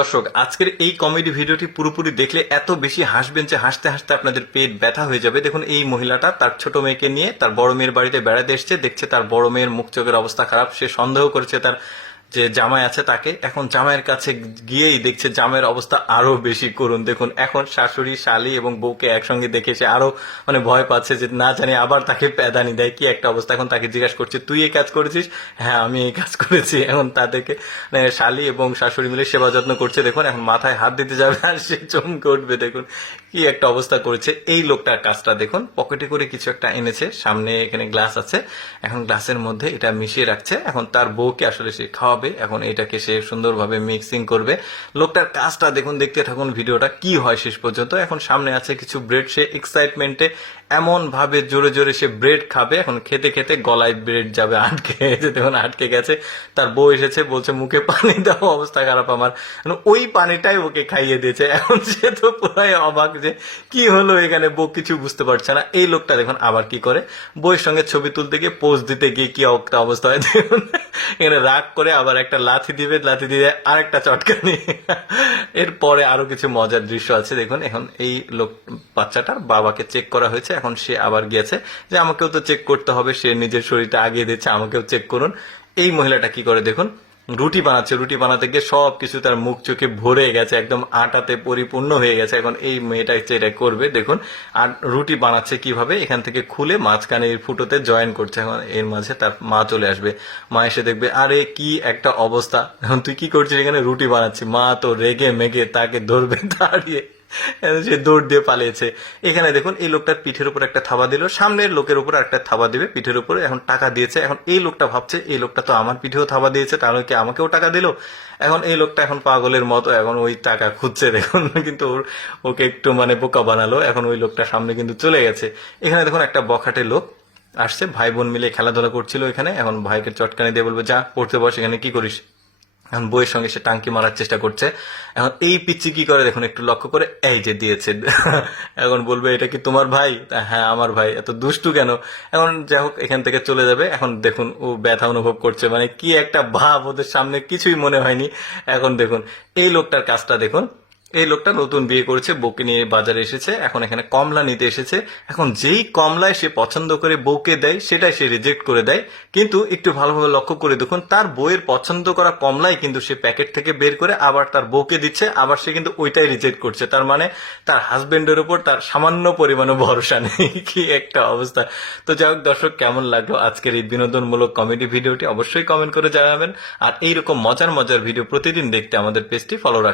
দর্শক, আজকের এই কমেডি ভিডিওটি পুরোপুরি দেখলে এত বেশি হাসবেন যে হাসতে হাসতে আপনাদের পেট ব্যথা হয়ে যাবে। দেখুন, এই মহিলাটা তার ছোট মেয়েকে নিয়ে তার বড় মেয়ের বাড়িতে বেড়াতে এসেছে। দেখছে তার বড় মেয়ের মুখ চোখের অবস্থা খারাপ। সে সন্দেহ করেছে তার যে জামাই আছে তাকে। এখন জামাইয়ের কাছে গিয়েই দেখছে জামাইয়ের অবস্থা আরো বেশি করুন। দেখুন, এখন শাশুড়ি, শালি এবং বউকে একসঙ্গে দেখে সে আরো ভয় পাচ্ছে যে না জানি আবার তাকে প্যাদানি দেয়, কি একটা অবস্থা। এখন তাকে জিজ্ঞাসা করছে, তুই এই কাজ করেছিস? হ্যাঁ, আমি এই কাজ করেছি। এখন তাদেরকে শালি এবং শাশুড়ি মিলে সেবা যত্ন করছে। দেখুন, এখন মাথায় হাত দিতে যাবে আর সে চমকে উঠবে। দেখুন কি একটা অবস্থা করেছে। এই লোকটার কাজটা দেখুন, পকেটে করে কিছু একটা এনেছে, সামনে এখানে গ্লাস আছে, এখন গ্লাসের মধ্যে এটা মিশিয়ে রাখছে। এখন তার বউকে আসলে সে খাওয়াবে। এখন এটাকে সে সুন্দরভাবে মিক্সিং করবে। লোকটার কাজটা দেখুন, দেখতে থাকুন ভিডিওটা কি হয় শেষ পর্যন্ত। এখন সামনে আছে কিছু ব্রেড, সে এক্সাইটমেন্টে এমন ভাবে জোরে জোরে সে ব্রেড খাবে। এখন খেতে খেতে গলায় ব্রেড যাবে আটকে গেছে। দেখুন আটকে গেছে। তার বউ এসেছে, বলছে মুখে পানি দাও, অবস্থা খারাপ আমার। ওই পানিটাই ওকে খাইয়ে দিয়েছে। এখন সে তো পুরাই অবাক যে কি হলো এখানে, বউ কিছু বুঝতে পারছে না। এই লোকটা দেখুন আবার কি করে, বউয়ের সঙ্গে ছবি তুলতে গিয়ে পোজ দিতে গিয়ে কি একটা অবস্থা হয় দেখুন। এখানে রাগ করে আবার একটা লাথি দিবে, লাথি দিয়ে আরেকটা চটকানি। এরপরে আরো কিছু মজার দৃশ্য আছে দেখুন। এখন এই লোক বাচ্চাটার বাবাকে চেক করা হয়েছে। এখন সে আবার গিয়েছে যে আমাকেও তো চেক করতে হবে, সে নিজের শরীরটা আগিয়ে দিচ্ছে, আমাকেও চেক করুন। এই মহিলাটা কি করে দেখুন, রুটি বানাচ্ছে। রুটি বানাতে গিয়ে সবকিছু তার মুখ চোখে ভরে গেছে, একদম আটাতে পরিপূর্ণ হয়ে গেছে। এখন এই মেয়েটা এটা করবে দেখুন। আর রুটি বানাচ্ছে কিভাবে, এখান থেকে খুলে মাঝখানে এই ফুটোতে জয়েন করছে। এখন এর মাঝে তার মা চলে আসবে। মা এসে দেখবে আরে কি একটা অবস্থা, এখন তুই কি করছিস এখানে? রুটি বানাচ্ছি। মা তো রেগে মেগে তাকে ধরবে দাঁড়িয়ে, সে দৌড় দিয়ে পালিয়েছে। এখানে দেখুন, এই লোকটার পিঠের উপর একটা থাবা দিল, সামনের লোকের উপর একটা থাবা দিবে পিঠের উপরে। এখন টাকা দিয়েছে। এখন এই লোকটা ভাবছে এই লোকটা তো আমার পিঠেও থাবা দিয়েছে, তাহলে কি আমাকেও টাকা দিল? এখন এই লোকটা এখন পাগলের মতো এখন ওই টাকা খুঁজছে দেখুন। কিন্তু ওকে একটু বোকা বানালো। এখন ওই লোকটা সামনে কিন্তু চলে গেছে। এখানে দেখুন একটা বখাটে লোক আসছে, ভাই বোন মিলে খেলাধুলা করছিল এখানে। এখন ভাইকে চটকানি দিয়ে বলবে যা পড়তে বস, এখানে কি করিস? এখন বইয়ের সঙ্গে সে টাঙ্কি মারার চেষ্টা করছে। এখন এই পিচ্ছি কি করে দেখুন, একটু লক্ষ্য করে, এই যে দিয়েছে। এখন বলবে এটা কি তোমার ভাই? হ্যাঁ আমার ভাই। এত দুষ্টু কেন? এখন যাই হোক, এখান থেকে চলে যাবে। এখন দেখুন ও ব্যথা অনুভব করছে, কি একটা ভাব, ওদের সামনে কিছুই মনে হয়নি। এখন দেখুন এই লোকটার কাজটা দেখুন। এই লোকটা নতুন বিয়ে করেছে, বউকে নিয়ে বাজারে এসেছে। এখন এখানে কমলা নিতে এসেছে। এখন যেই কমলায় সে পছন্দ করে বউকে দেয়, সেটাই সে রিজেক্ট করে দেয়। কিন্তু একটু ভালোভাবে লক্ষ্য করে দেখুন, তার বউয়ের পছন্দ করা কমলাই কিন্তু সে প্যাকেট থেকে বের করে আবার তার বউকে দিচ্ছে, আবার সে কিন্তু ওইটাই রিজেক্ট করছে। তার তার হাজবেন্ডের উপর তার সামান্য পরিমাণে ভরসা নেই। কি একটা অবস্থা। তো যাই হোক দর্শক, কেমন লাগলো আজকের এই বিনোদনমূলক কমেডি ভিডিওটি অবশ্যই কমেন্ট করে জানাবেন। আর এইরকম মজার মজার ভিডিও প্রতিদিন দেখতে আমাদের পেজটি ফলো রাখবেন।